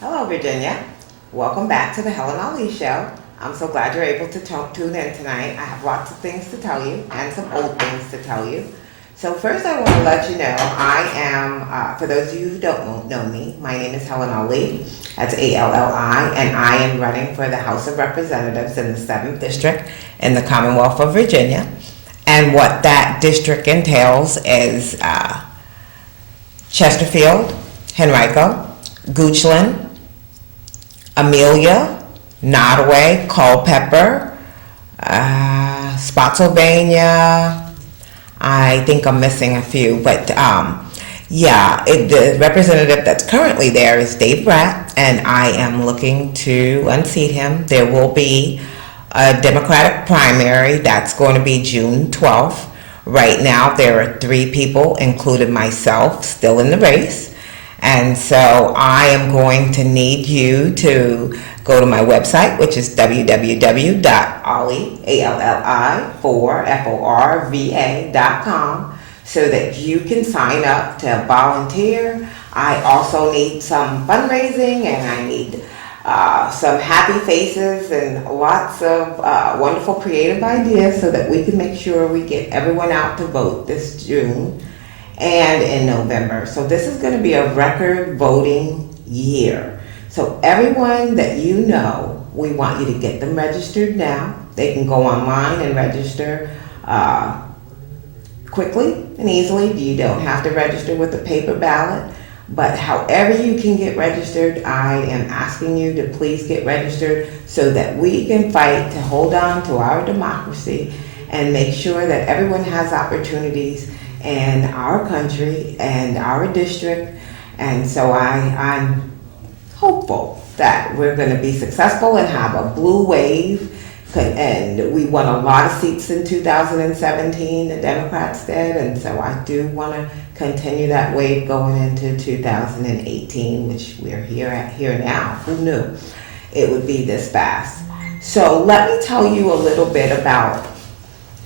Hello, Virginia. Welcome back to the Helen Alli Show. I'm so glad you're able to tune in tonight. I have lots of things to tell you and some old things to tell you. So first I want to let you know I am, for those of you who don't know me, my name is Helen Alli. That's A-L-L-I, and I am running for the House of Representatives in the 7th District in the Commonwealth of Virginia. And what that district entails is Chesterfield, Henrico, Goochland, Amelia, Nottoway, Culpeper, Spotsylvania. I think I'm missing a few, but the representative that's currently there is Dave Bratt, and I am looking to unseat him. There will be a Democratic primary that's going to be June 12th. Right now, there are 3 people, including myself, still in the race. And so I am going to need you to go to my website, which is www.alli4forva.com, so that you can sign up to volunteer. I also need some fundraising, and I need some happy faces and lots of wonderful creative ideas so that we can make sure we get everyone out to vote this June and in November. So this is going to be a record voting year. So everyone that you know, we want you to get them registered now. They can go online and register quickly and easily. You don't have to register with a paper ballot. But however you can get registered, I am asking you to please get registered so that we can fight to hold on to our democracy and make sure that everyone has opportunities in our country and our district. And so I'm hopeful that we're going to be successful and have a blue wave. And we won a lot of seats in 2017, the Democrats did, and so I do want to continue that wave going into 2018, which we're here now. Who knew it would be this fast? So let me tell you a little bit about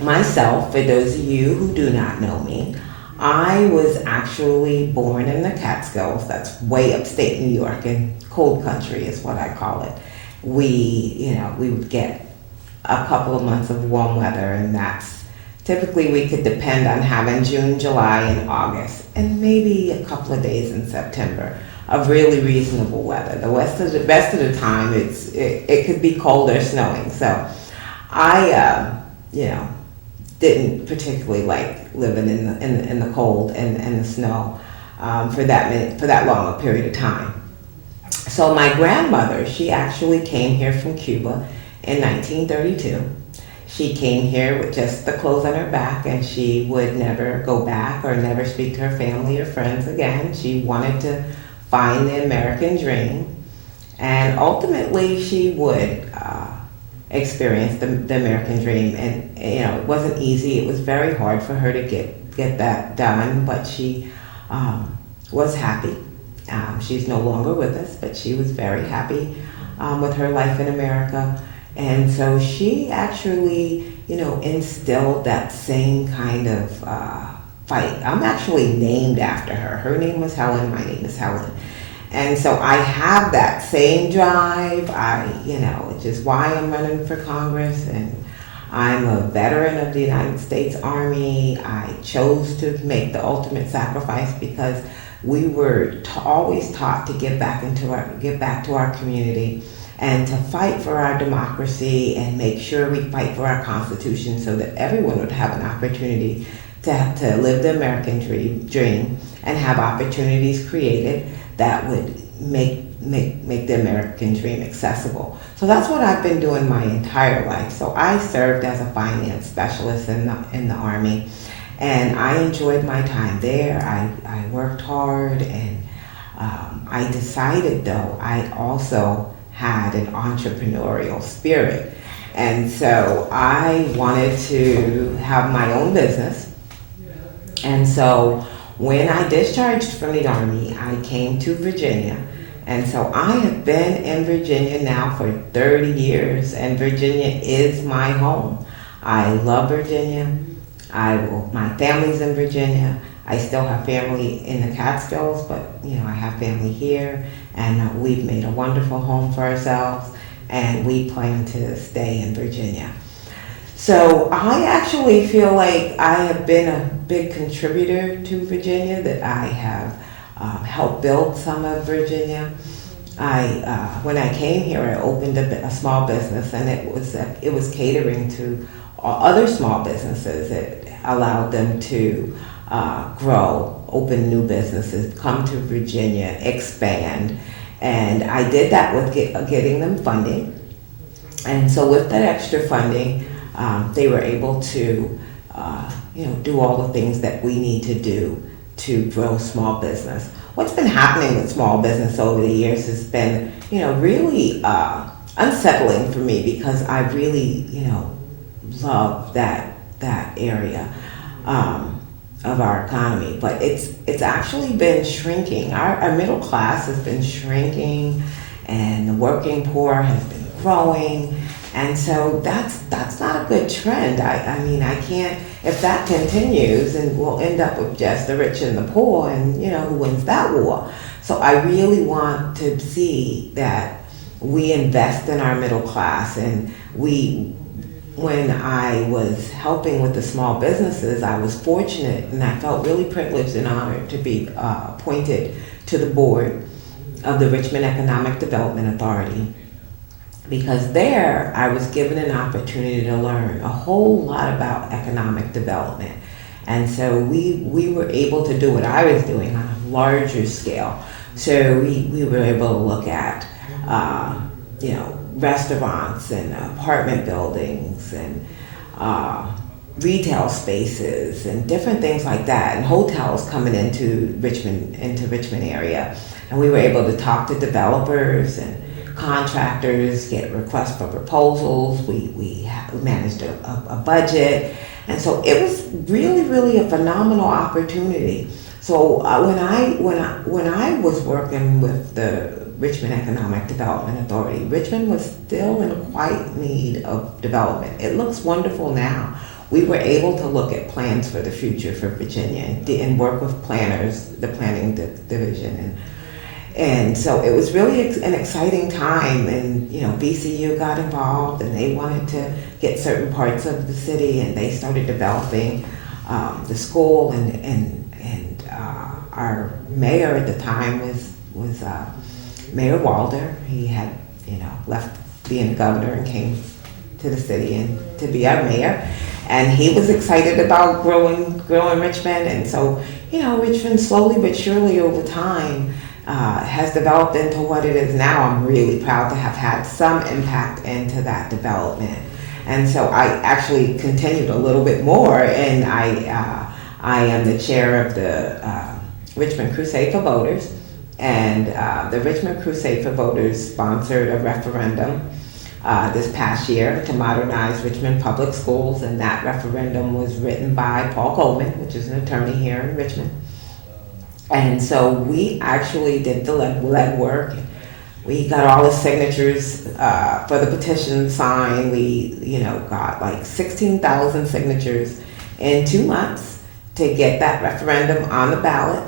myself, for those of you who do not know me. I was actually born in the Catskills. That's way upstate New York, and cold country is what I call it. We would get a couple of months of warm weather, and that's typically we could depend on having June, July, and August, and maybe a couple of days in September of really reasonable weather. The rest of the time, it could be cold or snowing. So I didn't particularly like living in the cold and the snow for that long a period of time. So my grandmother, she actually came here from Cuba in 1932. She came here with just the clothes on her back, and she would never go back or never speak to her family or friends again. She wanted to find the American dream, and ultimately she would experience the American dream. And it wasn't easy. It was very hard for her to get that done, but she was happy. She's no longer with us, but she was very happy with her life in America. And so she actually, instilled that same kind of fight. I'm actually named after her. Her name was Helen, my name is Helen. And so I have that same drive. Which is why I'm running for Congress, and I'm a veteran of the United States Army. I chose to make the ultimate sacrifice because we were always taught to give back to our community and to fight for our democracy and make sure we fight for our Constitution so that everyone would have an opportunity to live the American dream and have opportunities created that would make the American dream accessible. So that's what I've been doing my entire life. So I served as a finance specialist in the Army, and I enjoyed my time there. I worked hard, and I decided, though, I also had an entrepreneurial spirit. And so I wanted to have my own business. And so when I discharged from the Army, I came to Virginia. And so I have been in Virginia now for 30 years, and Virginia is my home. I love Virginia. My family's in Virginia. I still have family in the Catskills, but I have family here, and we've made a wonderful home for ourselves, and we plan to stay in Virginia. So I actually feel like I have been a big contributor to Virginia, that I have helped build some of Virginia. When I came here, I opened a small business, and it was catering to other small businesses. It allowed them to grow, open new businesses, come to Virginia, expand, and I did that with getting them funding. And so with that extra funding, they were able to, do all the things that we need to do to grow small business. What's been happening with small business over the years has been, really unsettling for me, because I really, love that area of our economy. But it's actually been shrinking. Our middle class has been shrinking, and the working poor has been growing. And so that's not a good trend. I mean, I can't, if that continues, and we'll end up with just the rich and the poor, and who wins that war. So I really want to see that we invest in our middle class. And when I was helping with the small businesses, I was fortunate, and I felt really privileged and honored to be appointed to the board of the Richmond Economic Development Authority. Because there, I was given an opportunity to learn a whole lot about economic development. And so we were able to do what I was doing on a larger scale. So we were able to look at, restaurants and apartment buildings and retail spaces and different things like that, and hotels coming into Richmond area. And we were able to talk to developers and contractors, get requests for proposals. We managed a budget, and so it was really, really a phenomenal opportunity. So when I was working with the Richmond Economic Development Authority, Richmond was still in a quite need of development. It looks wonderful now. We were able to look at plans for the future for Virginia and work with planners, the planning division, and so it was really an exciting time. And VCU got involved, and they wanted to get certain parts of the city, and they started developing the school. And our mayor at the time was Mayor Walder. He had left being a governor and came to the city and to be our mayor. And he was excited about growing Richmond. And so Richmond slowly but surely over time has developed into what it is now. I'm really proud to have had some impact into that development. And so I actually continued a little bit more, and I am the chair of the Richmond Crusade for Voters. And the Richmond Crusade for Voters sponsored a referendum this past year to modernize Richmond public schools, and that referendum was written by Paul Coleman, which is an attorney here in Richmond. And so we actually did the legwork. We got all the signatures for the petition signed. We, got like 16,000 signatures in 2 months to get that referendum on the ballot.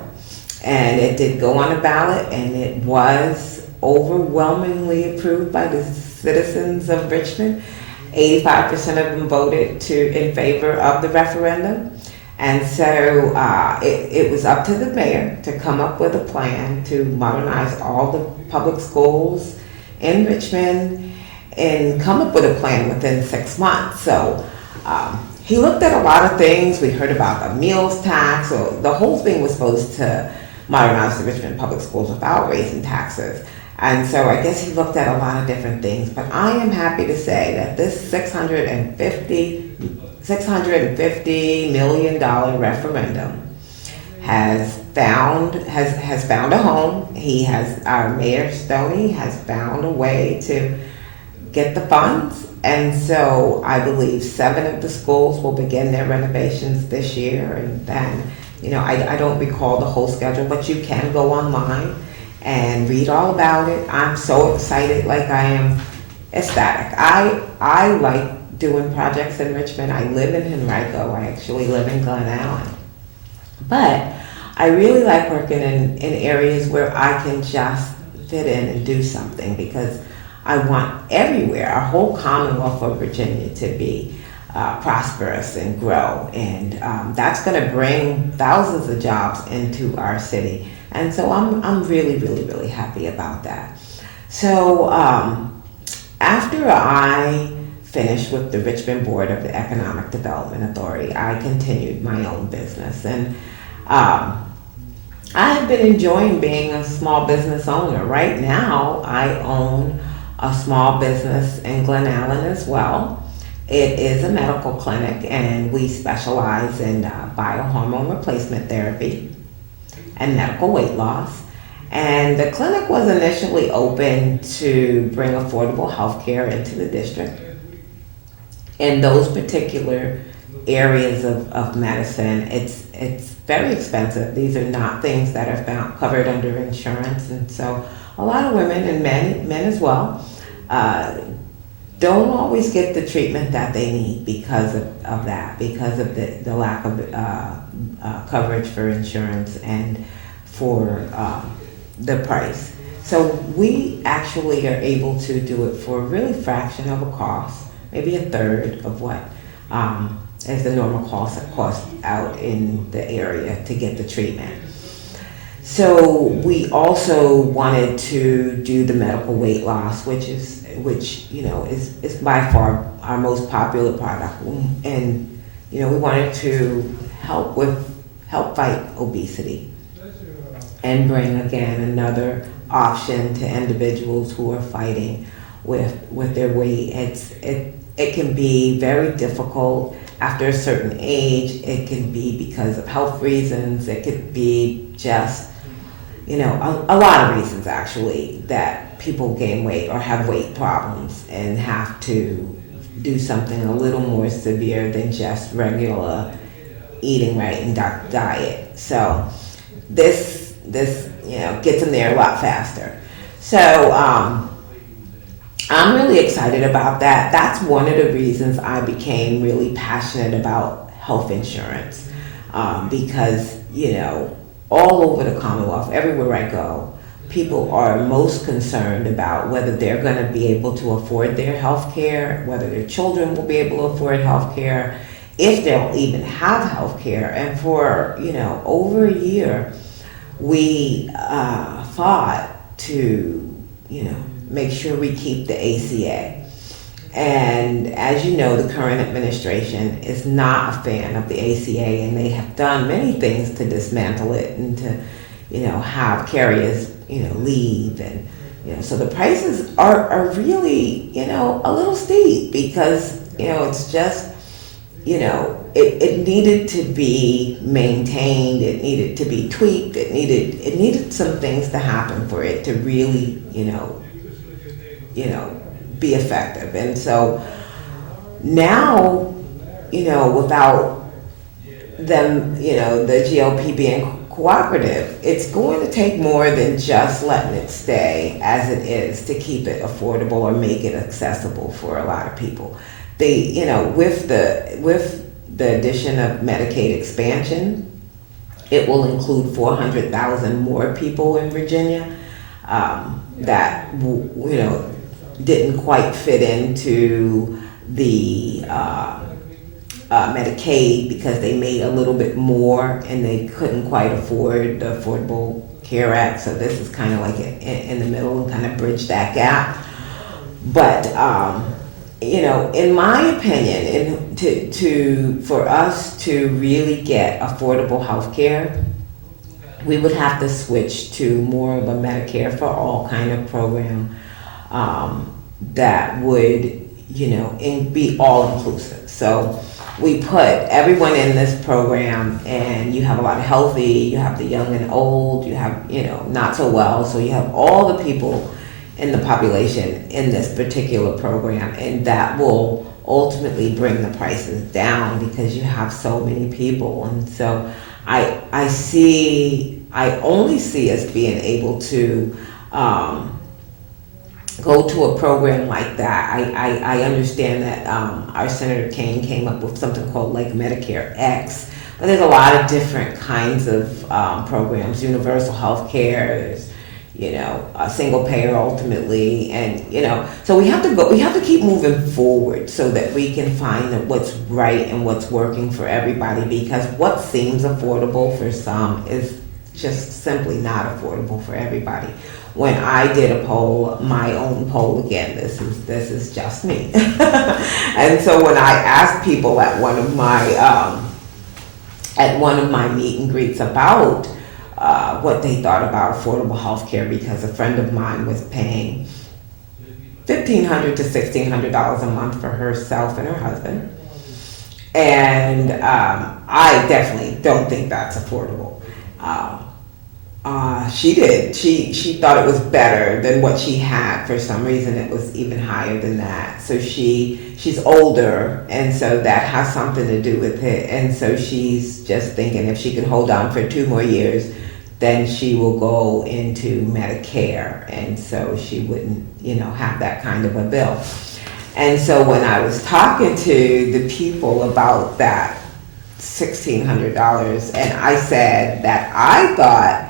And it did go on the ballot, and it was overwhelmingly approved by the citizens of Richmond. 85% of them voted in favor of the referendum. And so it was up to the mayor to come up with a plan to modernize all the public schools in Richmond and come up with a plan within 6 months. So he looked at a lot of things. We heard about the meals tax. So the whole thing was supposed to modernize the Richmond public schools without raising taxes. And so I guess he looked at a lot of different things. But I am happy to say that this $650 million referendum has found a home. Our Mayor Stoney has found a way to get the funds. And so I believe 7 of the schools will begin their renovations this year. And then, I don't recall the whole schedule, but you can go online and read all about it. I'm so excited, like I am ecstatic. I like doing projects in Richmond. I live in Henrico. I actually live in Glen Allen. But I really like working in areas where I can just fit in and do something, because I want everywhere, our whole Commonwealth of Virginia, to be prosperous and grow. And that's going to bring thousands of jobs into our city. And so I'm really, really, really happy about that. So after I finished with the Richmond Board of the Economic Development Authority, I continued my own business. And I have been enjoying being a small business owner. Right now, I own a small business in Glen Allen as well. It is a medical clinic, and we specialize in biohormone replacement therapy and medical weight loss. And the clinic was initially open to bring affordable health care into the district. In those particular areas of medicine, it's very expensive. These are not things that are covered under insurance, and so a lot of women and men as well don't always get the treatment that they need because of that, because of the lack of coverage for insurance and for the price. So we actually are able to do it for a really fraction of a cost, maybe a third of what is the normal cost out in the area to get the treatment. So we also wanted to do the medical weight loss, which is by far our most popular product, and we wanted to help fight obesity and bring again another option to individuals who are fighting with their weight. It can be very difficult after a certain age. It can be because of health reasons. It could be just, a lot of reasons actually, that people gain weight or have weight problems and have to do something a little more severe than just regular eating right and diet. So this gets them there a lot faster. So I'm really excited about that. That's one of the reasons I became really passionate about health insurance, because, all over the Commonwealth, everywhere I go, people are most concerned about whether they're going to be able to afford their health care, whether their children will be able to afford health care, if they'll even have health care. And for, over a year, we fought to, make sure we keep the ACA. And as you know, the current administration is not a fan of the ACA, and they have done many things to dismantle it and to, have carriers, leave. And, so the prices are really, a little steep because, it's just, it needed to be maintained, it needed to be tweaked, it needed some things to happen for it to really, be effective. And so now, without them, the GLP being cooperative, it's going to take more than just letting it stay as it is to keep it affordable or make it accessible for a lot of people. With the addition of Medicaid expansion, it will include 400,000 more people in Virginia that didn't quite fit into the Medicaid because they made a little bit more and they couldn't quite afford the Affordable Care Act. So this is kind of like in the middle and kind of bridge that gap. But in my opinion, for us to really get affordable health care, we would have to switch to more of a Medicare for all kind of program that would, be all inclusive. So we put everyone in this program, and you have a lot of healthy, you have the young and old, you have, not so well. So you have all the people in the population in this particular program, and that will ultimately bring the prices down because you have so many people. And so I only see us being able to go to a program like that. I understand that our Senator Kane came up with something called like Medicare X, But there's a lot of different kinds of programs, universal health care, there's, a single payer ultimately, and, so we have to keep moving forward so that we can find what's right and what's working for everybody, because what seems affordable for some is just simply not affordable for everybody. When I did a poll, my own poll, again, this is just me. And so when I asked people at one of my meet and greets about what they thought about affordable health care, because a friend of mine was paying $1,500 to $1,600 a month for herself and her husband. And I definitely don't think that's affordable. She did. She thought it was better than what she had. For some reason, it was even higher than that. So she's older, and so that has something to do with it. And so she's just thinking if she can hold on for 2 more years, then she will go into Medicare, and so she wouldn't, have that kind of a bill. And so when I was talking to the people about that $1,600, and I said that I thought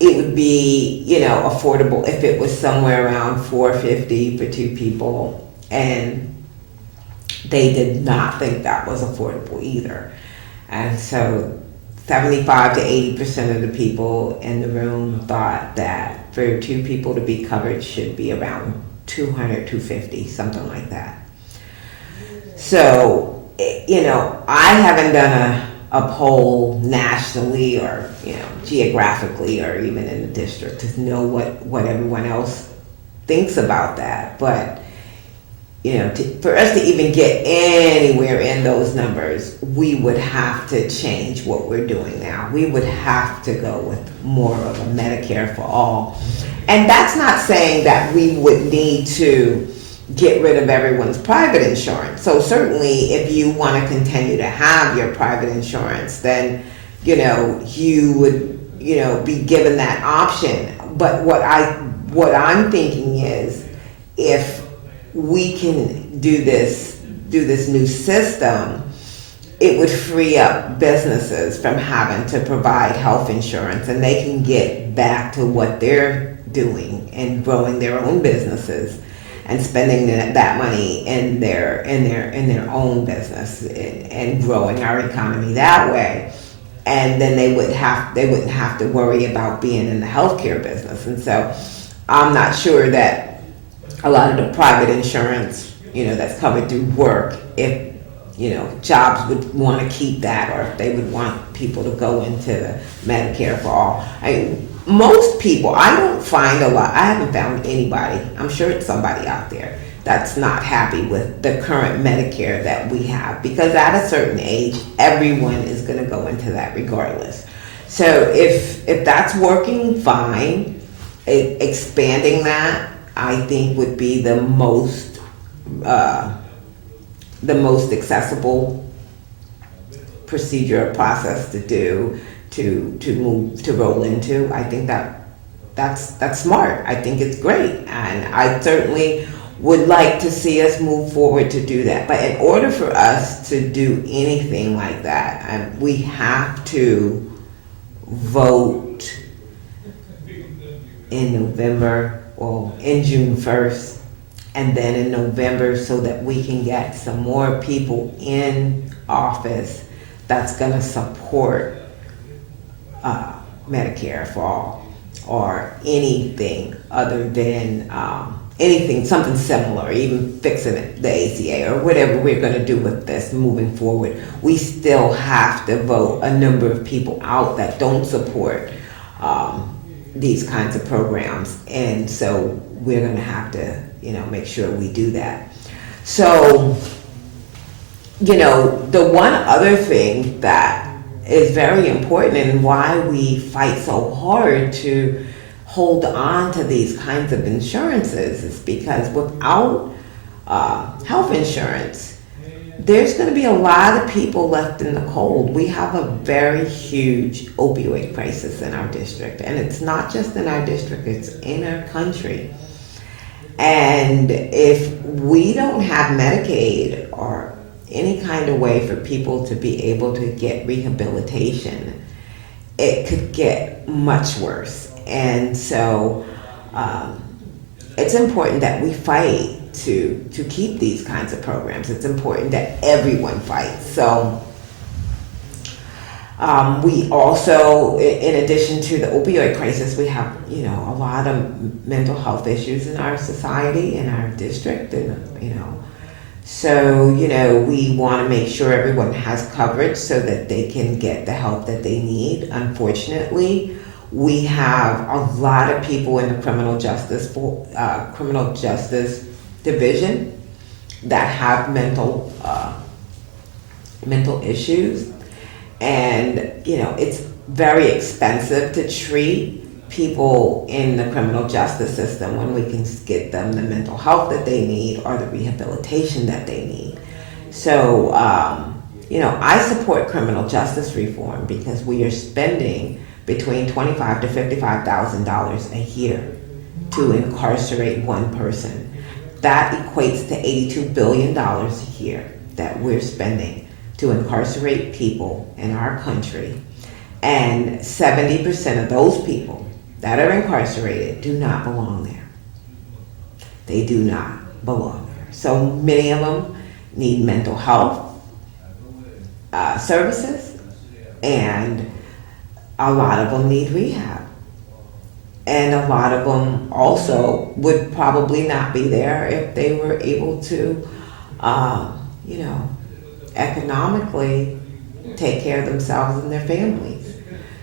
it would be, affordable if it was somewhere around $450 for 2 people, and they did not think that was affordable either. And so 75 to 80% of the people in the room thought that for 2 people to be covered should be around $200, $250, something like that. So, I haven't done a poll nationally or, geographically or even in the district to know what everyone else thinks about that. But, for us to even get anywhere in those numbers, we would have to change what we're doing now. We would have to go with more of a Medicare for all. And that's not saying that we would need to get rid of everyone's private insurance. So certainly if you want to continue to have your private insurance, then, you would, be given that option. But what I'm thinking is, if we can do this new system, it would free up businesses from having to provide health insurance, and they can get back to what they're doing and growing their own businesses and spending that money in their own business and growing our economy that way. And then they wouldn't have to worry about being in the healthcare business. And so I'm not sure that a lot of the private insurance, that's covered through work, if, jobs would want to keep that, or if they would want people to go into the Medicare for all. Most people, I haven't found anybody, I'm sure it's somebody out there, that's not happy with the current Medicare that we have, because at a certain age, everyone is going to go into that regardless. So if that's working, fine. Expanding that, I think, would be the most accessible procedure or process to do, to roll into. I think that's smart. I think it's great, and I certainly would like to see us move forward to do that. But in order for us to do anything like that, we have to vote in November, or in June 1st, and then in November, so that we can get some more people in office that's going to support Medicare for all, or anything other than something similar, even fixing the ACA or whatever we're going to do with this moving forward. We still have to vote a number of people out that don't support these kinds of programs, and so we're going to have to, make sure we do that. So, the one other thing that is very important, and why we fight so hard to hold on to these kinds of insurances, is because without health insurance, there's going to be a lot of people left in the cold. We have a very huge opioid crisis in our district, and it's not just in our district, it's in our country. And if we don't have Medicaid, or any kind of way for people to be able to get rehabilitation, it could get much worse. And so it's important that we fight to keep these kinds of programs. It's important that everyone fights. So we also, in addition to the opioid crisis, we have, a lot of mental health issues in our society, in our district, and, so, we want to make sure everyone has coverage so that they can get the help that they need. Unfortunately, we have a lot of people in the criminal justice division that have mental issues. And, it's very expensive to treat people in the criminal justice system when we can get them the mental health that they need or the rehabilitation that they need. So, I support criminal justice reform because we are spending between $25,000 to $55,000 a year to incarcerate one person. That equates to $82 billion a year that we're spending to incarcerate people in our country. And 70% of those people that are incarcerated do not belong there. They do not belong there. So many of them need mental health services, and a lot of them need rehab. And a lot of them also would probably not be there if they were able to, economically take care of themselves and their families.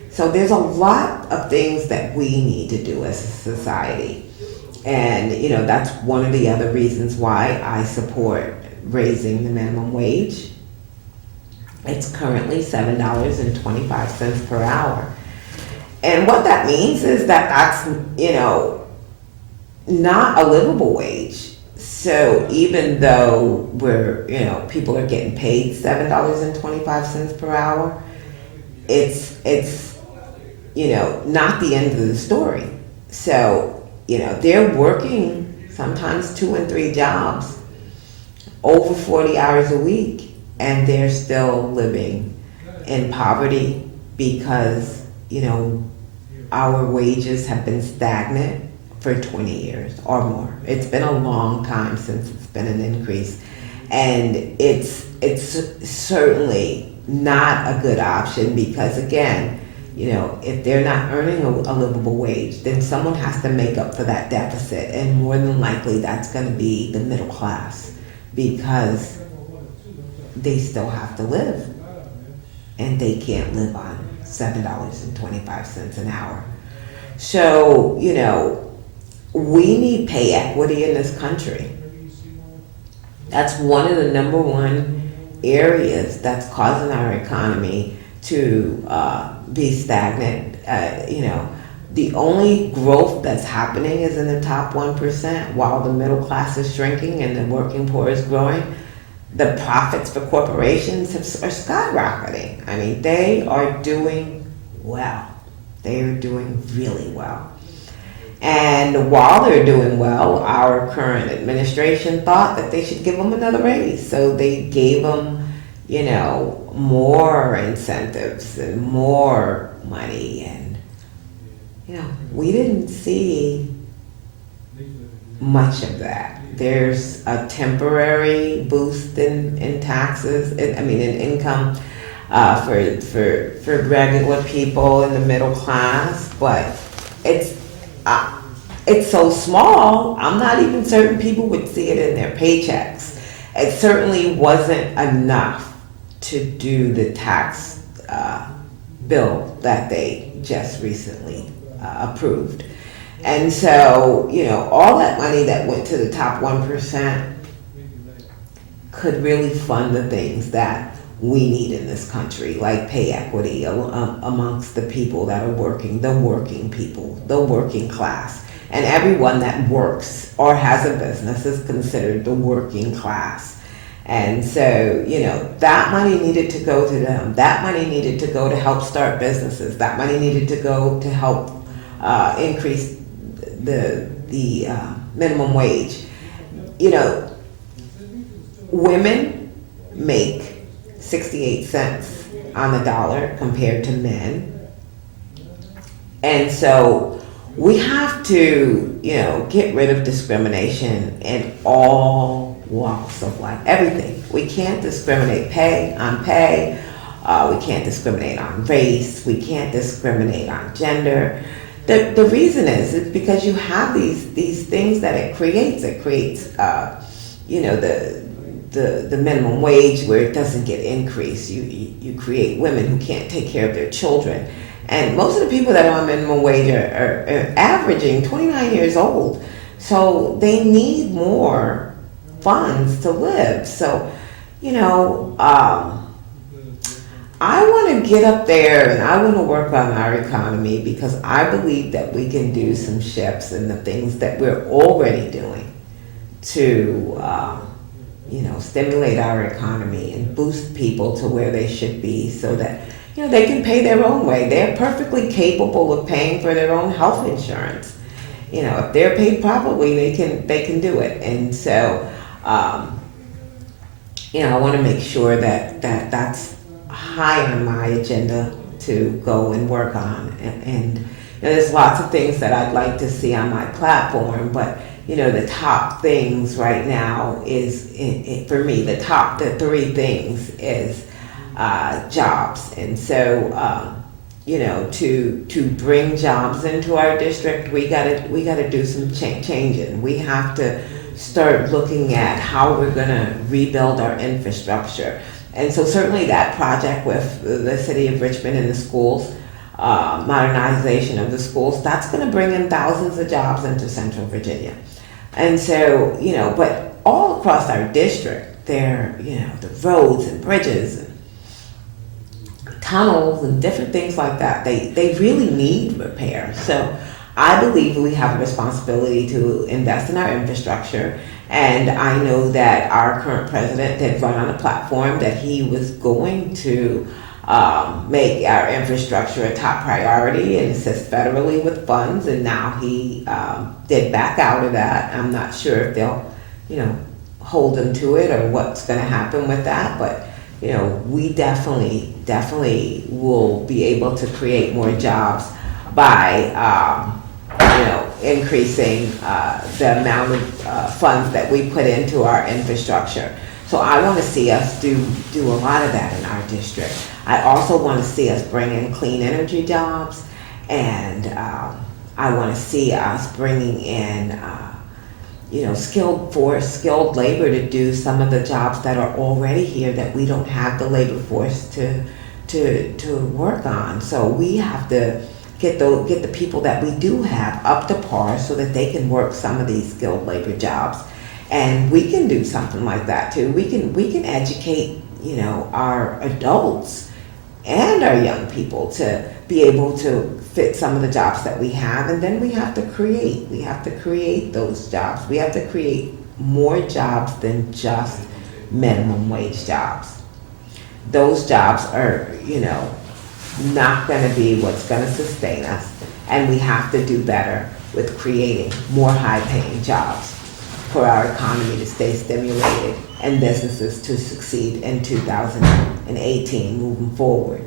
So there's a lot of things that we need to do as a society. And, that's one of the other reasons why I support raising the minimum wage. It's currently $7.25 per hour. And what that means is that that's, not a livable wage. So even though people are getting paid $7.25 per hour, it's not the end of the story. So, they're working sometimes 2 and 3 jobs over 40 hours a week, and they're still living in poverty because, our wages have been stagnant for 20 years or more. It's been a long time since it's been an increase, and it's certainly not a good option because, again, if they're not earning a livable wage, then someone has to make up for that deficit, and more than likely that's going to be the middle class because they still have to live, and they can't live on $7.25 an hour. So, we need pay equity in this country. That's one of the number one areas that's causing our economy to be stagnant. The only growth that's happening is in the top 1%, while the middle class is shrinking and the working poor is growing. The profits for corporations are skyrocketing. I mean, they are doing well. They are doing really well. And while they're doing well, our current administration thought that they should give them another raise. So they gave them, more incentives and more money. And, we didn't see much of that. There's a temporary boost in taxes, in income for regular people in the middle class, but it's so small, I'm not even certain people would see it in their paychecks. It certainly wasn't enough to do the tax bill that they just recently approved. And so, all that money that went to the top 1% could really fund the things that we need in this country, like pay equity amongst the people that are working, the working people, the working class. And everyone that works or has a business is considered the working class. And so, that money needed to go to them. That money needed to go to help start businesses. That money needed to go to help increase the minimum wage. Women make 68 cents on the dollar compared to men. And so we have to, get rid of discrimination in all walks of life, everything. We can't discriminate on pay. We can't discriminate on race. We can't discriminate on gender. The reason is because you have these things that it creates. It creates, the minimum wage where it doesn't get increased. You create women who can't take care of their children. And most of the people that are on minimum wage are averaging 29 years old. So they need more funds to live. So, I want to get up there and I want to work on our economy because I believe that we can do some shifts in the things that we're already doing to, stimulate our economy and boost people to where they should be so that, they can pay their own way. They're perfectly capable of paying for their own health insurance. If they're paid properly, they can do it. And so, I want to make sure that's high on my agenda to go and work on. And there's lots of things that I'd like to see on my platform, but the top things right now is, for me, the three things is jobs. And so, to bring jobs into our district, we gotta do some changing. We have to start looking at how we're gonna rebuild our infrastructure. And so certainly that project with the city of Richmond and the schools, modernization of the schools, that's gonna bring in thousands of jobs into Central Virginia. And so, but all across our district, there, the roads and bridges and tunnels and different things like that, they really need repair. So I believe we have a responsibility to invest in our infrastructure. And I know that our current president did run on a platform that he was going to make our infrastructure a top priority and assist federally with funds. And now he did back out of that. I'm not sure if they'll, hold him to it or what's going to happen with that. But, we definitely will be able to create more jobs by, increasing the amount of funds that we put into our infrastructure. So I want to see us do a lot of that in our district. I also want to see us bring in clean energy jobs, and I want to see us bringing in, skilled labor to do some of the jobs that are already here that we don't have the labor force to work on. So we have to get the people that we do have up to par so that they can work some of these skilled labor jobs. And we can do something like that too. We can educate, our adults and our young people to be able to fit some of the jobs that we have. And then we have to create those jobs. We have to create more jobs than just minimum wage jobs. Those jobs are, not going to be what's going to sustain us. And we have to do better with creating more high-paying jobs for our economy to stay stimulated and businesses to succeed in 2018 moving forward.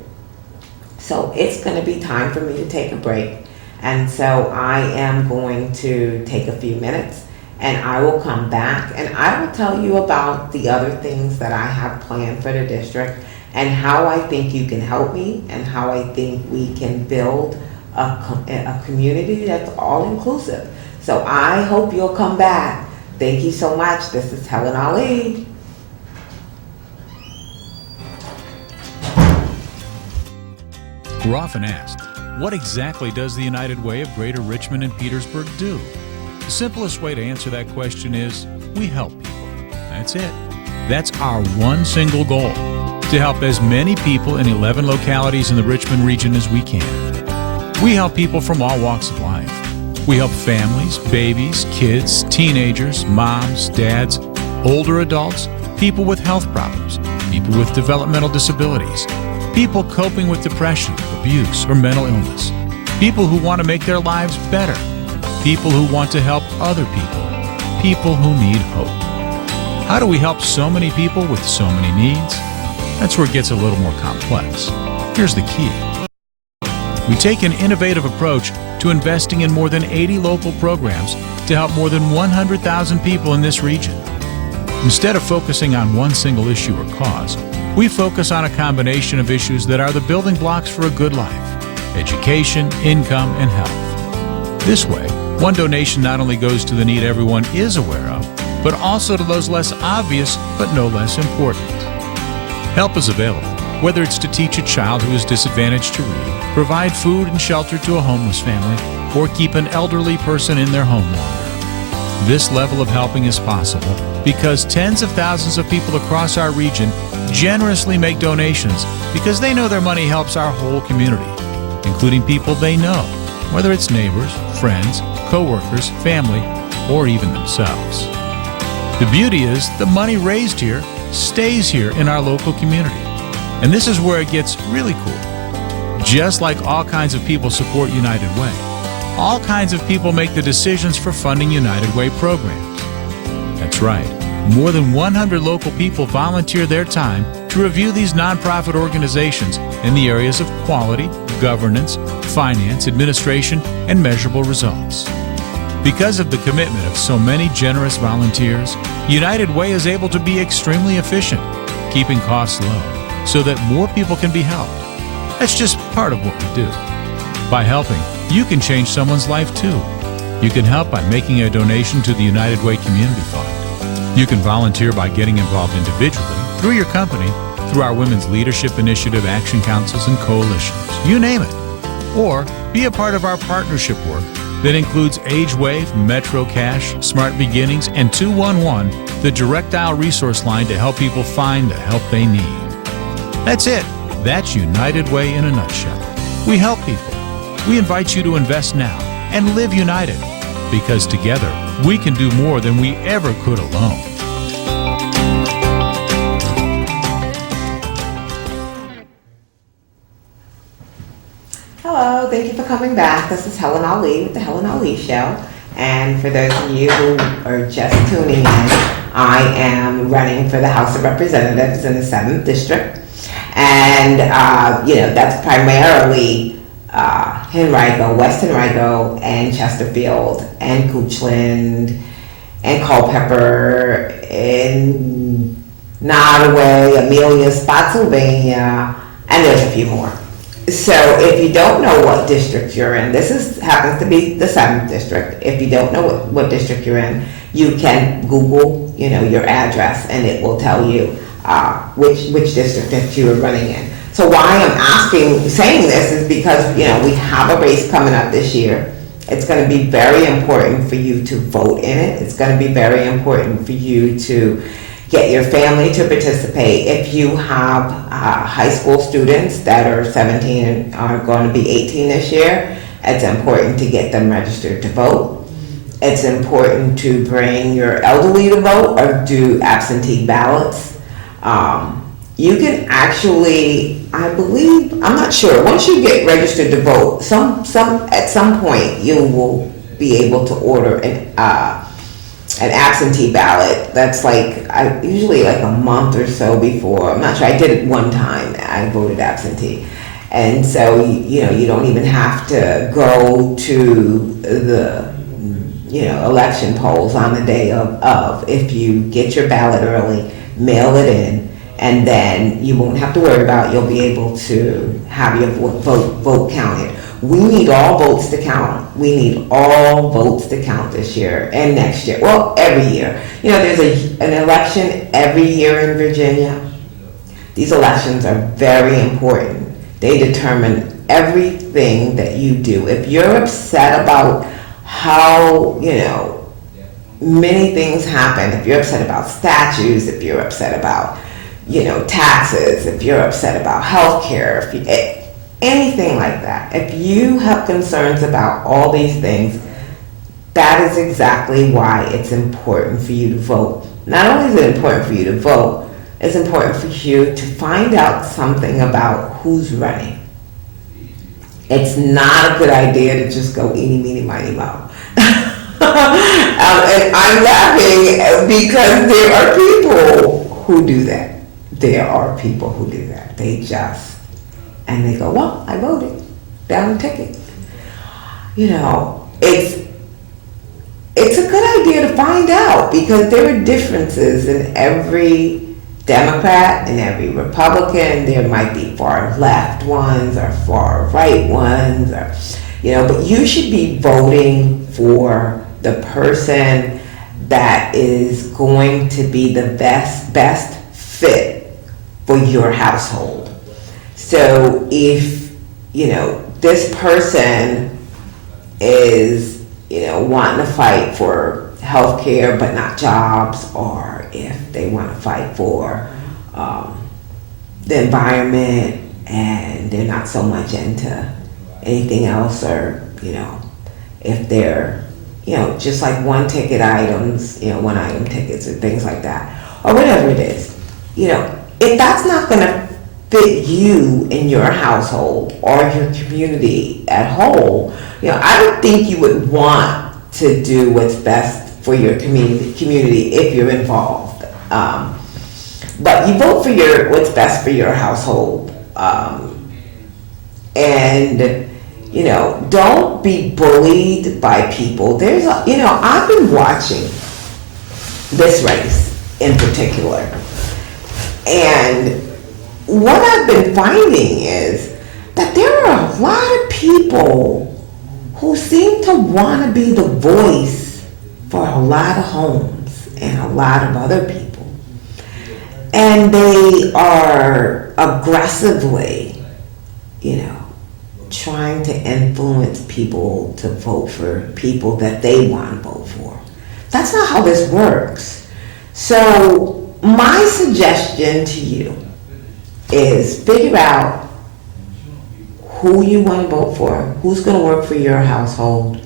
So it's going to be time for me to take a break. And so I am going to take a few minutes and I will come back and I will tell you about the other things that I have planned for the district and how I think you can help me and how I think we can build a community that's all inclusive. So I hope you'll come back. Thank you so much. This is Helen Alli. We're often asked, what exactly does the United Way of Greater Richmond and Petersburg do? The simplest way to answer that question is, we help people. That's it. That's our one single goal, to help as many people in 11 localities in the Richmond region as we can. We help people from all walks of life. We help families, babies, kids, teenagers, moms, dads, older adults, people with health problems, people with developmental disabilities, people coping with depression, abuse, or mental illness, people who want to make their lives better, people who want to help other people, people who need hope. How do we help so many people with so many needs? That's where it gets a little more complex. Here's the key. We take an innovative approach to investing in more than 80 local programs to help more than 100,000 people in this region. Instead of focusing on one single issue or cause, we focus on a combination of issues that are the building blocks for a good life: education, income, and health. This way, one donation not only goes to the need everyone is aware of, but also to those less obvious but no less important. Help is available, whether it's to teach a child who is disadvantaged to read, provide food and shelter to a homeless family, or keep an elderly person in their home longer. This level of helping is possible because tens of thousands of people across our region generously make donations because they know their money helps our whole community, including people they know, whether it's neighbors, friends, co-workers, family, or even themselves. The beauty is the money raised here stays here in our local community. And this is where it gets really cool. Just like all kinds of people support United Way, all kinds of people make the decisions for funding United Way programs. That's right. More than 100 local people volunteer their time to review these nonprofit organizations in the areas of quality, governance, finance, administration, and measurable results. Because of the commitment of so many generous volunteers, United Way is able to be extremely efficient, keeping costs low, so that more people can be helped. That's just part of what we do. By helping, you can change someone's life too. You can help by making a donation to the United Way Community Fund. You can volunteer by getting involved individually, through your company, through our Women's Leadership Initiative, Action Councils, and coalitions. You name it. Or be a part of our partnership work that includes AgeWave, Metro Cash, Smart Beginnings, and 211, the direct dial resource line to help people find the help they need. That's it. That's United Way in a nutshell. We help people. We invite you to invest now and live united, because together we can do more than we ever could alone. Hello, thank you for coming back. This is Helen Alli with the Helen Alli Show. And for those of you who are just tuning in, I am running for the House of Representatives in the 7th District. And, that's primarily Henrico, West Henrico, and Chesterfield, and Goochland, and Culpeper, and Nottoway, Amelia, Spotsylvania, and there's a few more. So if you don't know what district you're in, happens to be the 7th District. If you don't know what district you're in, you can Google, your address, and it will tell you which district that you are running in. So why I'm saying this is because, we have a race coming up this year. It's going to be very important for you to vote in it. It's going to be very important for you to get your family to participate. If you have high school students that are 17 and are going to be 18 this year, it's important to get them registered to vote. It's important to bring your elderly to vote or do absentee ballots. You can actually, I believe, I'm not sure, once you get registered to vote, at some point you will be able to order an absentee ballot. That's usually a month or so before. I'm not sure. I did it one time. I voted absentee. And so, you don't even have to go to the, election polls on the day of. If you get your ballot early, mail it in, and then you won't have to worry about it. You'll be able to have your vote counted. We need all votes to count. We need all votes to count this year and next year. Well, every year. There's an election every year in Virginia. These elections are very important. They determine everything that you do. If you're upset about how, many things happen, if you're upset about statues, if you're upset about, taxes, if you're upset about healthcare, anything like that. If you have concerns about all these things, that is exactly why it's important for you to vote. Not only is it important for you to vote, it's important for you to find out something about who's running. It's not a good idea to just go eeny, meeny, miny, moe. And I'm laughing because there are people who do that. There are people who do that. They just, and they go, well, I voted, down the ticket. You know, it's a good idea to find out, because there are differences in every Democrat and every Republican. There might be far left ones or far right ones, or, you know, but you should be voting for the person that is going to be the best fit for your household. So if, you know, this person is, you know, wanting to fight for health care but not jobs, or if they want to fight for the environment and they're not so much into anything else, or, you know, if they're, you know, just like one ticket items, you know, one item tickets or things like that, or whatever it is, you know, if that's not going to fit you in your household or your community at whole, you know, I would think you would want to do what's best for your community if you're involved. But you vote for what's best for your household. And, you know, don't be bullied by people. There's, you know, I've been watching this race in particular, and what I've been finding is that there are a lot of people who seem to want to be the voice for a lot of homes and a lot of other people. And they are aggressively, you know, trying to influence people to vote for people that they want to vote for. That's not how this works. So my suggestion to you is figure out who you want to vote for, who's going to work for your household,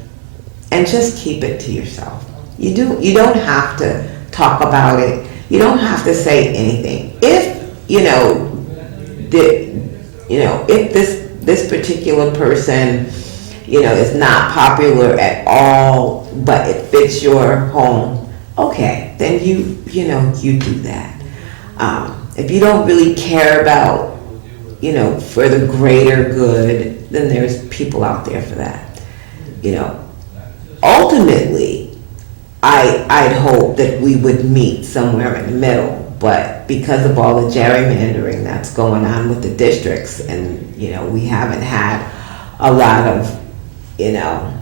and just keep it to yourself. You don't have to talk about it. You don't have to say anything. If, you know, if this particular person, you know, is not popular at all, but it fits your home, okay, then you do that. If you don't really care about, you know, for the greater good, then there's people out there for that. You know, ultimately, I'd hope that we would meet somewhere in the middle, but because of all the gerrymandering that's going on with the districts, and, you know, we haven't had a lot of, you know,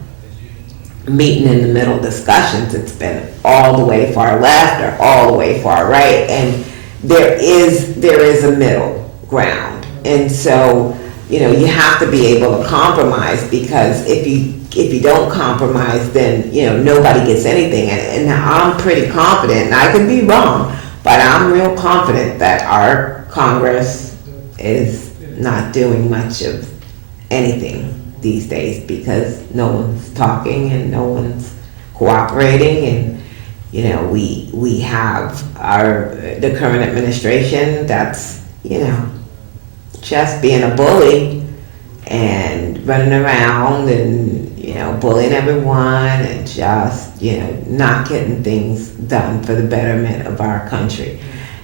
meeting in the middle discussions. It's been all the way far left or all the way far right, and there is a middle ground. And so, you know, you have to be able to compromise, because if you don't compromise, then, you know, nobody gets anything. And I'm pretty confident, and I could be wrong, but I'm real confident that our Congress is not doing much of anything these days, because no one's talking and no one's cooperating. And, you know, we have the current administration that's, you know, just being a bully and running around and, you know, bullying everyone, and just, you know, not getting things done for the betterment of our country.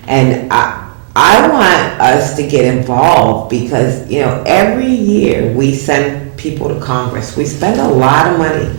And I want us to get involved, because, you know, every year we send people to Congress. We spend a lot of money.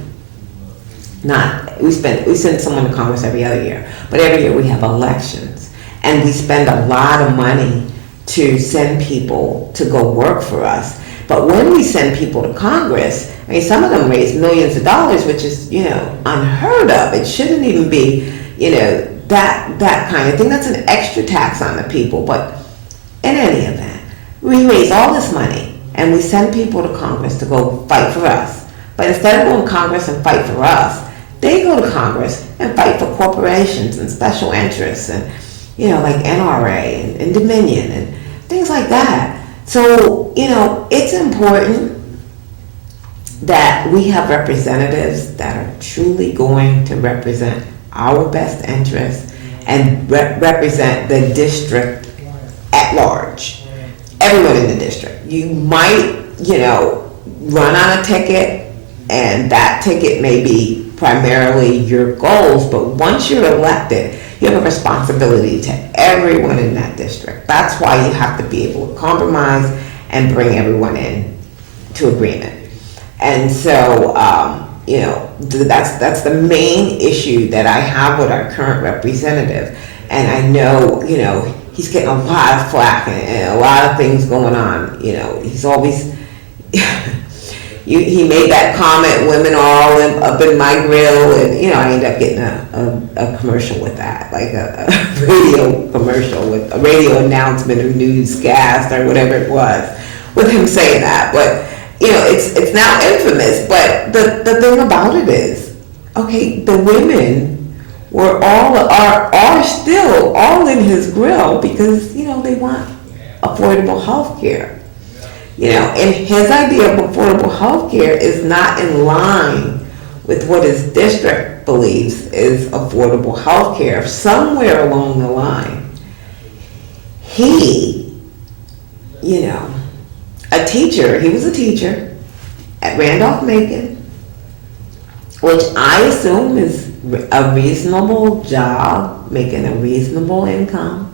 We send someone to Congress every other year, but every year we have elections, and we spend a lot of money to send people to go work for us. But when we send people to Congress, I mean, some of them raise millions of dollars, which is, you know, unheard of. It shouldn't even be, you know, that kind of thing. That's an extra tax on the people. But in any event, we raise all this money and we send people to Congress to go fight for us. But instead of going to Congress and fight for us, they go to Congress and fight for corporations and special interests, and, you know, like NRA and Dominion and things like that. So, you know, it's important that we have representatives that are truly going to represent our best interests and represent the district at large. Everyone in the district. You might, you know, run on a ticket, and that ticket may be primarily your goals, but once you're elected, you have a responsibility to everyone in that district. That's why you have to be able to compromise and bring everyone in to agreement. And so, that's the main issue that I have with our current representative. And I know, he's getting a lot of flack and a lot of things going on. He's always, he made that comment, women are all up in my grill, and, I ended up getting a commercial with that, like a radio commercial with a radio announcement or newscast or whatever it was, with him saying that. But, it's now infamous. But the thing about it is, okay, the women are still all in his grill because, they want affordable health care. And his idea of affordable health care is not in line with what his district believes is affordable health care. Somewhere along the line, he was a teacher at Randolph-Macon, which I assume is a reasonable job, making a reasonable income.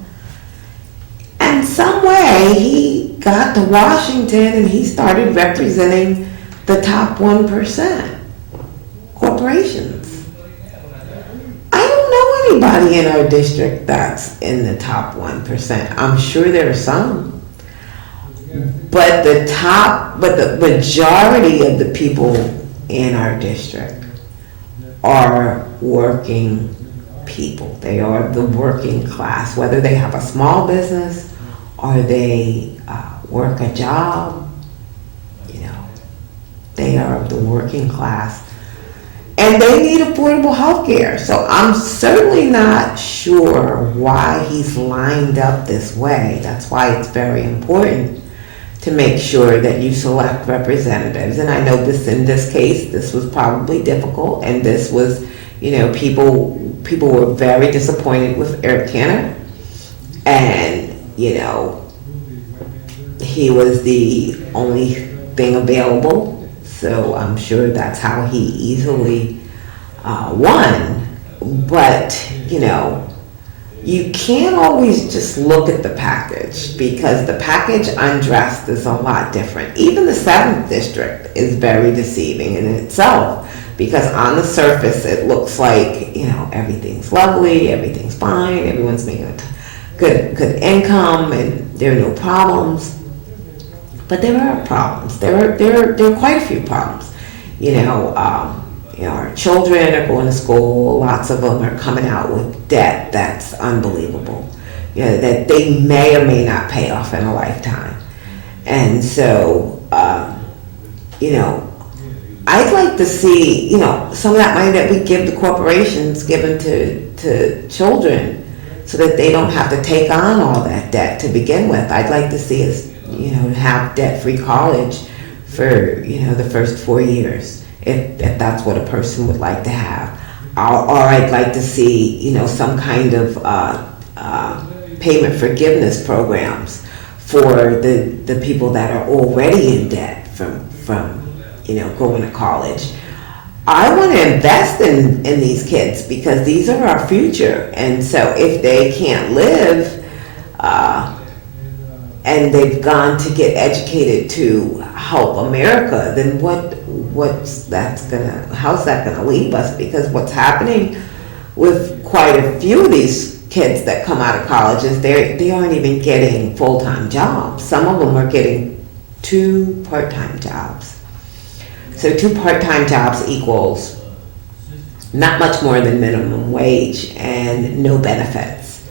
And some way he got to Washington and he started representing the top 1%, corporations. I don't know anybody in our district that's in the top 1%. I'm sure there are some. But the majority of the people in our district are working people. They are the working class, whether they have a small business or they work a job. They are the working class, and they need affordable health care. So I'm certainly not sure why he's lined up this way. That's why it's very important to make sure that you select representatives. And I know in this case, this was probably difficult, and this was, people were very disappointed with Eric Cantor, and, he was the only thing available, so I'm sure that's how he easily won. But, you can't always just look at the package, because the package undressed is a lot different. Even the 7th district is very deceiving in itself, because on the surface it looks like, everything's lovely, everything's fine, everyone's making a good income, and there are no problems. But there are problems. There are quite a few problems. Our children are going to school. Lots of them are coming out with debt that's unbelievable. That they may or may not pay off in a lifetime. And so, I'd like to see, some of that money that we give the corporations given to children, so that they don't have to take on all that debt to begin with. I'd like to see us, have debt-free college for, the first 4 years, if that's what a person would like to have. Or I'd like to see, some kind of payment forgiveness programs for the people that are already in debt from going to college. I want to invest in these kids, because these are our future. And so if they can't live, and they've gone to get educated to help America, then how's that gonna leave us? Because what's happening with quite a few of these kids that come out of college is they aren't even getting full-time jobs. Some of them are getting 2 part-time jobs. So 2 part-time jobs equals not much more than minimum wage and no benefits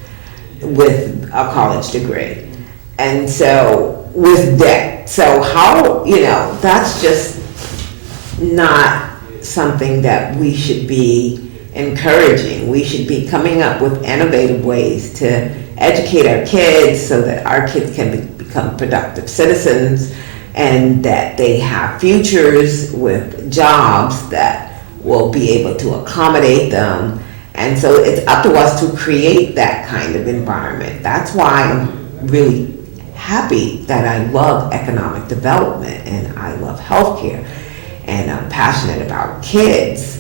with a college degree. And so with debt. So how, that's just not something that we should be encouraging. We should be coming up with innovative ways to educate our kids so that our kids can become productive citizens, and that they have futures with jobs that will be able to accommodate them. And so it's up to us to create that kind of environment. That's why I'm really happy that I love economic development and I love healthcare, and I'm passionate about kids.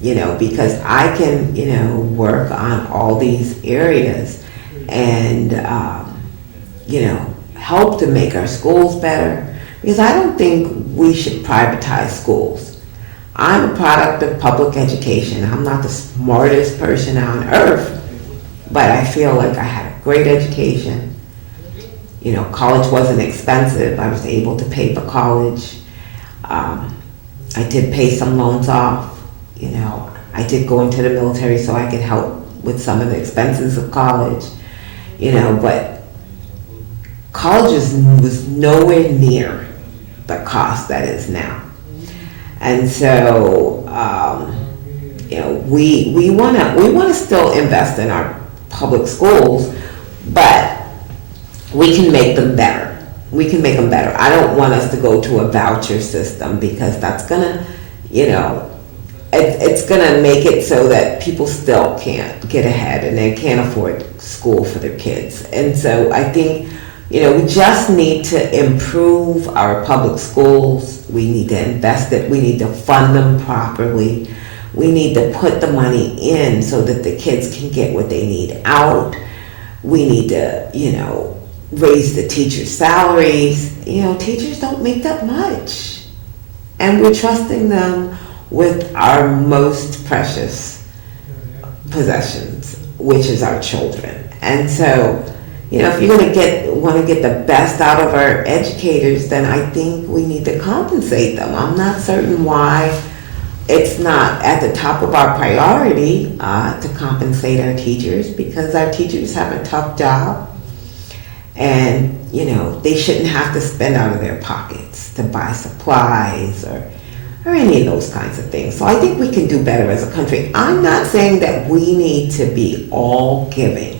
because I can, work on all these areas and, help to make our schools better. Because I don't think we should privatize schools. I'm a product of public education. I'm not the smartest person on earth, but I feel like I had a great education. College wasn't expensive. I was able to pay for college. I did pay some loans off. I did go into the military so I could help with some of the expenses of college. But college was nowhere near the cost that is now. And so, we want to still invest in our public schools, but we can make them better. We can make them better. I don't want us to go to a voucher system because that's gonna, it's gonna make it so that people still can't get ahead and they can't afford school for their kids. And so I think, we just need to improve our public schools. We need to invest it. We need to fund them properly. We need to put the money in so that the kids can get what they need out. We need to, raise the teachers' salaries. Teachers don't make that much. And we're trusting them with our most precious possessions, which is our children. And so, if you're going to want to get the best out of our educators, then I think we need to compensate them. I'm not certain why it's not at the top of our priority to compensate our teachers, because our teachers have a tough job. And, they shouldn't have to spend out of their pockets to buy supplies or any of those kinds of things. So I think we can do better as a country. I'm not saying that we need to be all giving,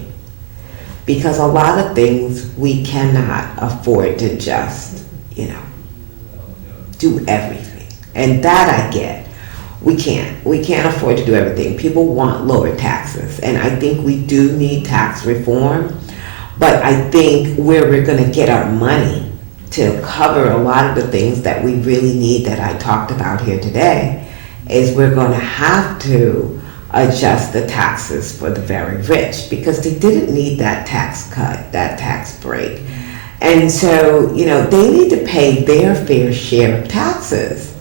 because a lot of things we cannot afford to just, do everything. And that I get. We can't afford to do everything. People want lower taxes. And I think we do need tax reform. But I think where we're going to get our money to cover a lot of the things that we really need that I talked about here today is we're going to have to adjust the taxes for the very rich, because they didn't need that tax cut, that tax break. And so, they need to pay their fair share of taxes.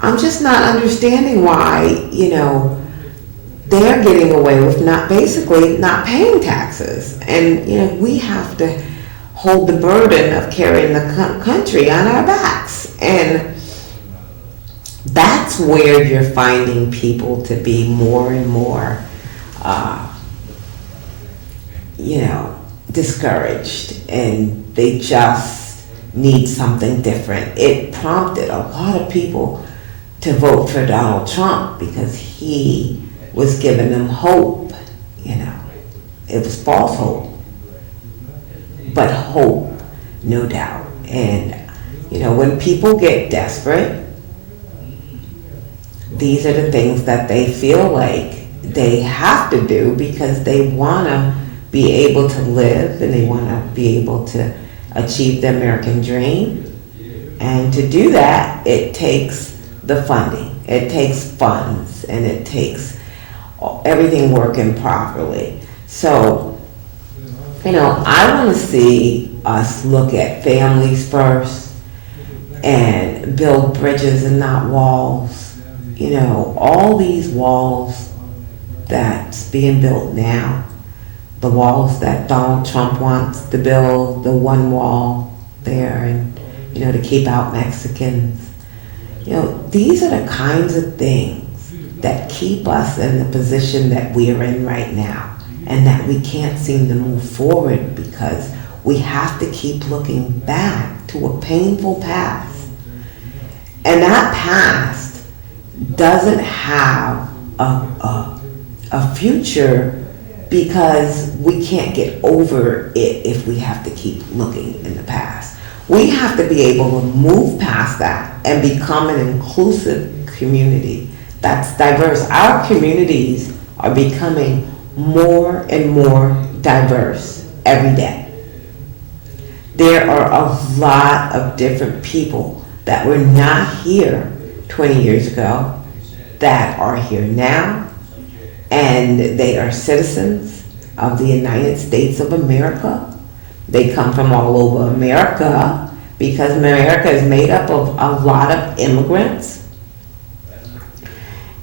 I'm just not understanding why, they're getting away with not paying taxes. And, we have to hold the burden of carrying the country on our backs. And that's where you're finding people to be more and more, discouraged, and they just need something different. It prompted a lot of people to vote for Donald Trump because he was giving them hope. It was false hope, but hope, no doubt. And, when people get desperate, these are the things that they feel like they have to do because they want to be able to live and they want to be able to achieve the American dream. And to do that, it takes the funding. It takes funds, and it takes everything working properly. So, I want to see us look at families first and build bridges and not walls. All these walls that's being built now, the walls that Donald Trump wants to build, the one wall there, and, to keep out Mexicans. These are the kinds of things that keep us in the position that we are in right now, and that we can't seem to move forward because we have to keep looking back to a painful past. And that past doesn't have a future because we can't get over it if we have to keep looking in the past. We have to be able to move past that and become an inclusive community that's diverse. Our communities are becoming more and more diverse every day. There are a lot of different people that were not here 20 years ago that are here now, and they are citizens of the United States of America. They come from all over America because America is made up of a lot of immigrants.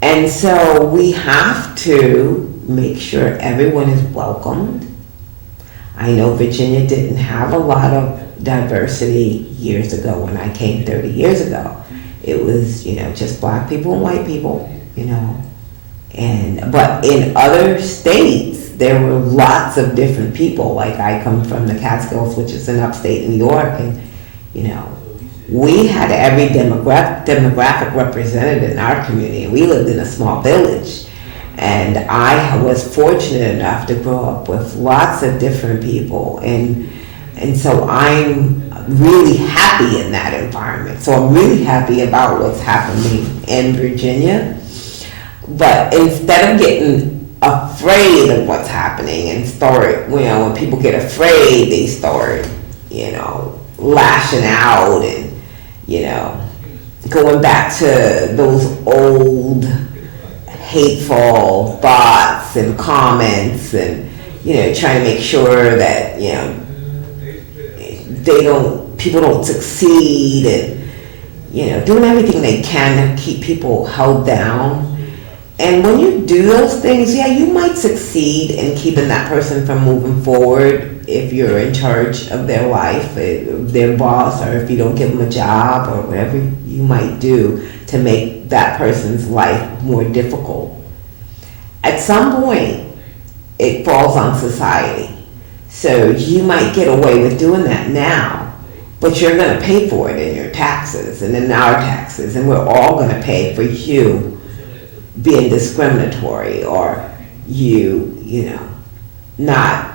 And so we have to make sure everyone is welcomed. I know Virginia didn't have a lot of diversity years ago when I came 30 years ago. It was, just black people and white people, but in other states, there were lots of different people. Like I come from the Catskills, which is in upstate New York, and, we had every demographic represented in our community. We lived in a small village. And I was fortunate enough to grow up with lots of different people. And so I'm really happy in that environment. So I'm really happy about what's happening in Virginia. But instead of getting afraid of what's happening and start, when people get afraid, they start, lashing out and, going back to those old hateful thoughts and comments and, trying to make sure that, people don't succeed and, doing everything they can to keep people held down. And when you do those things, you might succeed in keeping that person from moving forward if you're in charge of their life, their boss, or if you don't give them a job or whatever you might do to make that person's life more difficult. At some point, it falls on society. So you might get away with doing that now, but you're going to pay for it in your taxes and in our taxes, and we're all going to pay for you being discriminatory or you not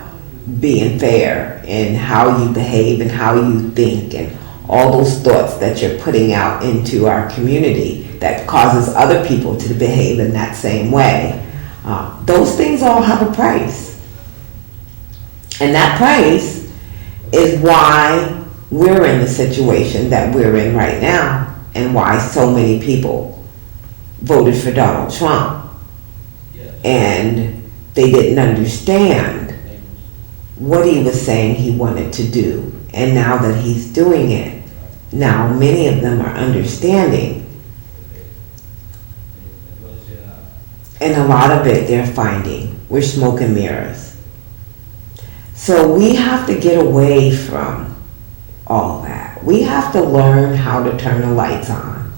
being fair in how you behave and how you think and all those thoughts that you're putting out into our community that causes other people to behave in that same way. Those things all have a price. And that price is why we're in the situation that we're in right now and why so many people voted for Donald Trump. And they didn't understand what he was saying he wanted to do. And now that he's doing it, now many of them are understanding. And a lot of it they're finding we're smoke and mirrors. So we have to get away from all that. We have to learn how to turn the lights on.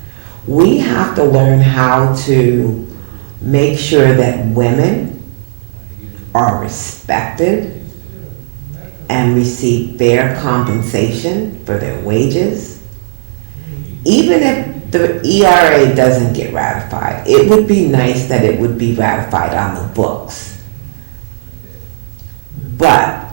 We have to learn how to make sure that women are respected and receive fair compensation for their wages. Even if the ERA doesn't get ratified, it would be nice that it would be ratified on the books. But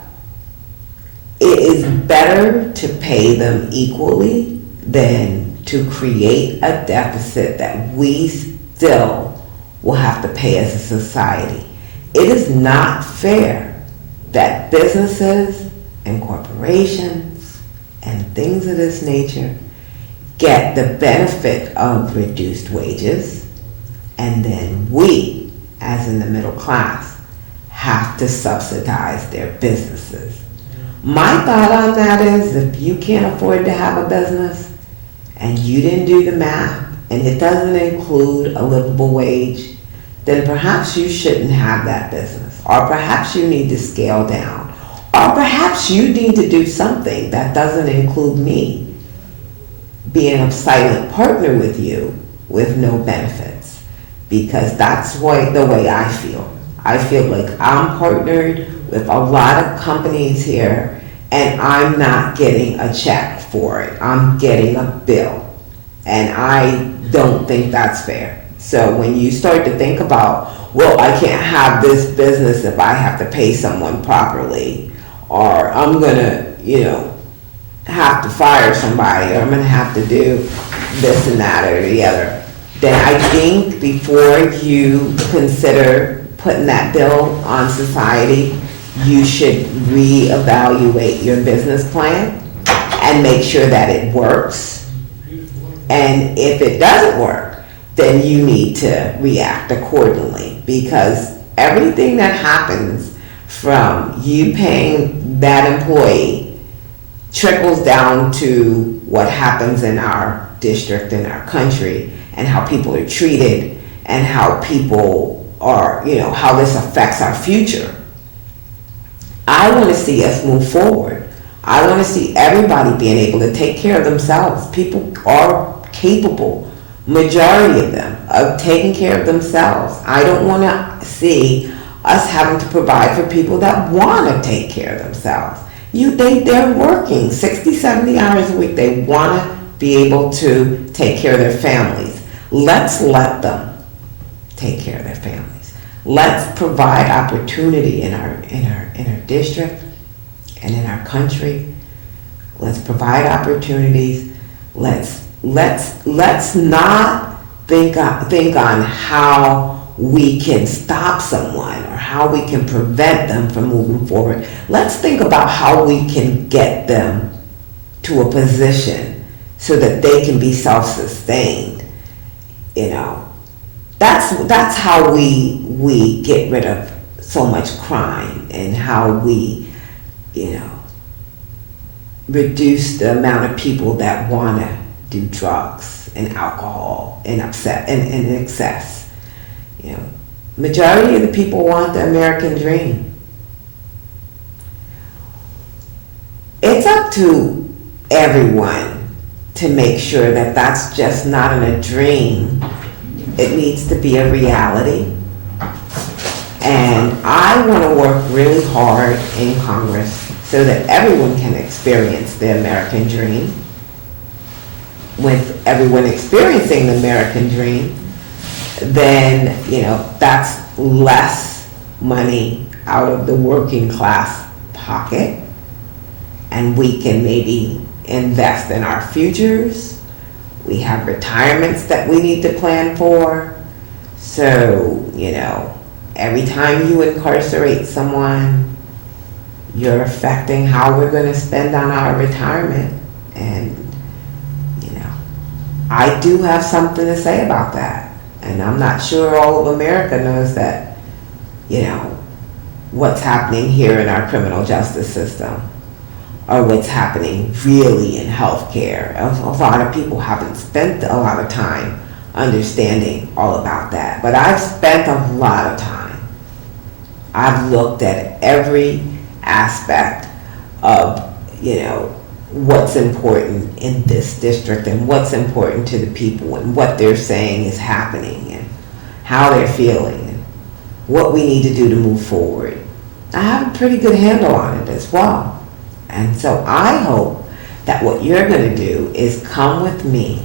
it is better to pay them equally than to create a deficit that we still will have to pay as a society. It is not fair that businesses and corporations and things of this nature get the benefit of reduced wages, and then we, as in the middle class, have to subsidize their businesses. My thought on that is, if you can't afford to have a business and you didn't do the math and it doesn't include a livable wage, then perhaps you shouldn't have that business. Or perhaps you need to scale down. Or perhaps you need to do something that doesn't include me being a silent partner with you with no benefits. Because that's the way I feel. I feel like I'm partnered with a lot of companies here and I'm not getting a check for it. I'm getting a bill. And I don't think that's fair. So when you start to think about, well, I can't have this business if I have to pay someone properly, or I'm gonna, have to fire somebody, or I'm gonna have to do this and that or the other, then I think before you consider putting that bill on society, you should reevaluate your business plan and make sure that it works. And if it doesn't work, then you need to react accordingly, because everything that happens from you paying that employee trickles down to what happens in our district, in our country, and how people are treated, and how people are, how this affects our future. I want to see us move forward. I want to see everybody being able to take care of themselves. People are capable, majority of them, of taking care of themselves. I don't want to see us having to provide for people that want to take care of themselves. They're working 60, 70 hours a week. They want to be able to take care of their families. Let's let them take care of their families. Let's provide opportunity in our district and in our country. Let's provide opportunities. Let's not think on how we can stop someone or how we can prevent them from moving forward. Let's think about how we can get them to a position so that they can be self-sustained. That's how we get rid of so much crime, and how we, reduce the amount of people that want to do drugs and alcohol and excess. Majority of the people want the American dream. It's up to everyone to make sure that that's just not a dream. It needs to be a reality. And I want to work really hard in Congress so that everyone can experience the American dream. With everyone experiencing the American dream, then, that's less money out of the working class pocket, and we can maybe invest in our futures. We have retirements that we need to plan for. So, every time you incarcerate someone, you're affecting how we're going to spend on our retirement. And, I do have something to say about that. And I'm not sure all of America knows that, what's happening here in our criminal justice system, or what's happening really in healthcare. A lot of people haven't spent a lot of time understanding all about that. But I've spent a lot of time. I've looked at every aspect of, what's important in this district, and what's important to the people, and what they're saying is happening, and how they're feeling, and what we need to do to move forward. I have a pretty good handle on it as well. And so I hope that what you're going to do is come with me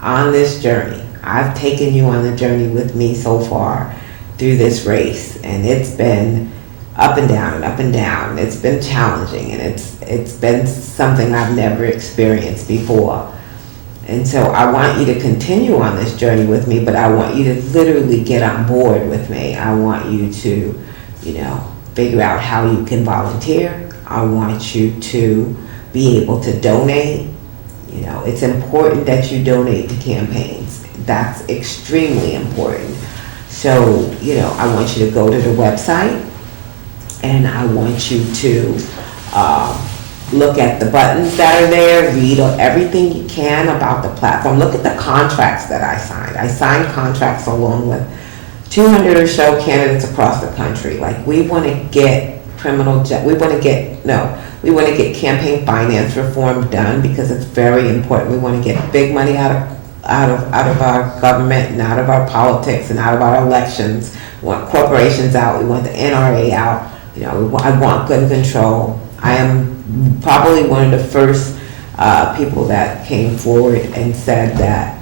on this journey. I've taken you on the journey with me so far through this race, and it's been up and down and up and down. It's been challenging, and it's been something I've never experienced before. And so I want you to continue on this journey with me, but I want you to literally get on board with me. I want you to, figure out how you can volunteer. I want you to be able to donate. It's important that you donate to campaigns. That's extremely important. So, I want you to go to the website, and I want you to look at the buttons that are there, read everything you can about the platform. Look at the contracts that I signed. I signed contracts along with 200 or so candidates across the country. We want to get we want to get campaign finance reform done, because it's very important. We want to get big money out of our government and out of our politics and out of our elections. We want corporations out. We want the NRA out. I want gun control. I am probably one of the first people that came forward and said that,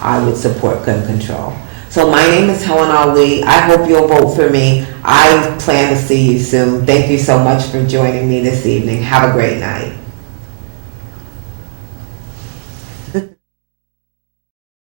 I would support gun control. So my name is Helen Alli. I hope you'll vote for me. I plan to see you soon. Thank you so much for joining me this evening. Have a great night.